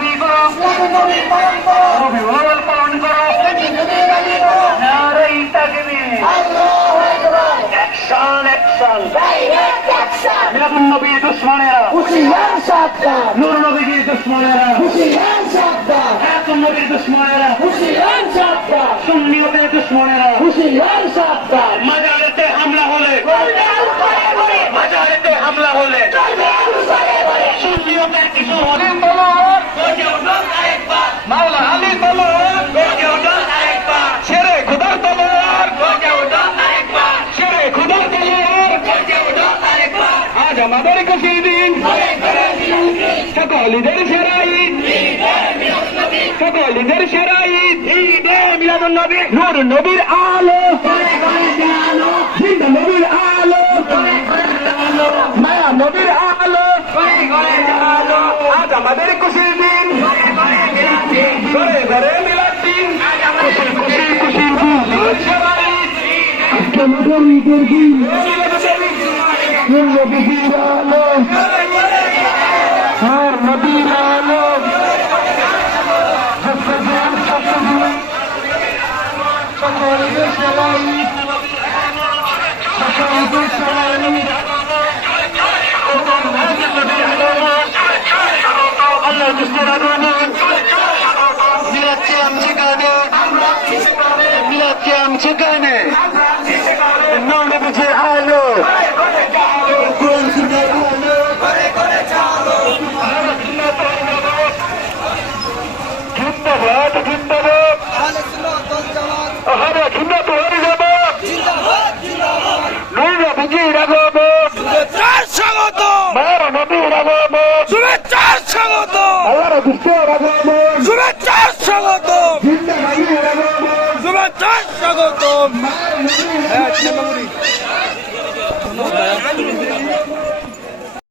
নবী করো। অভিভাবক পালন করো। নারাই তাকবীর। অ্যাকশন অ্যাকশন মেরাবুল নবী দুশ্মনেরা। হুশিয়ার হামলা হলে। হামলা হলে। আমাদের খুশির দিন। সকলিদের সেরা ঈদ। সকলিদের সেরা ঈদ। নবী নূর নবীর আলো। নবীর আলো। মায়া নবীর আলো। আজ আমাদের খুশির দিন। ঘরে ঘরে মিলাদ দিন। খুশি খুশি খুশির দিন। সেরা ঈদ আজকে আমাদের ঈদের দিন। নূর নবীর আলো নূর নবীর আলো আল্লাহ দুষ্টের আগমন মিলাদকে আমছে কানে মিলাদকে আমছে কানে জিন্দাবাদ জিন্দাবাদ। আহারে সুন্দর তৈরি যাব নৌনে বুঝে রাখব শুভেচ্ছার স্বাগত মার নবী রাখব শুভেচ্ছার স্বাগত আল্লাহর দুষ্টের আগমন শুভেচ্ছার স্বাগত জিন্দা নবী রাখব শুভেচ্ছার স্বাগত হ্যাঁ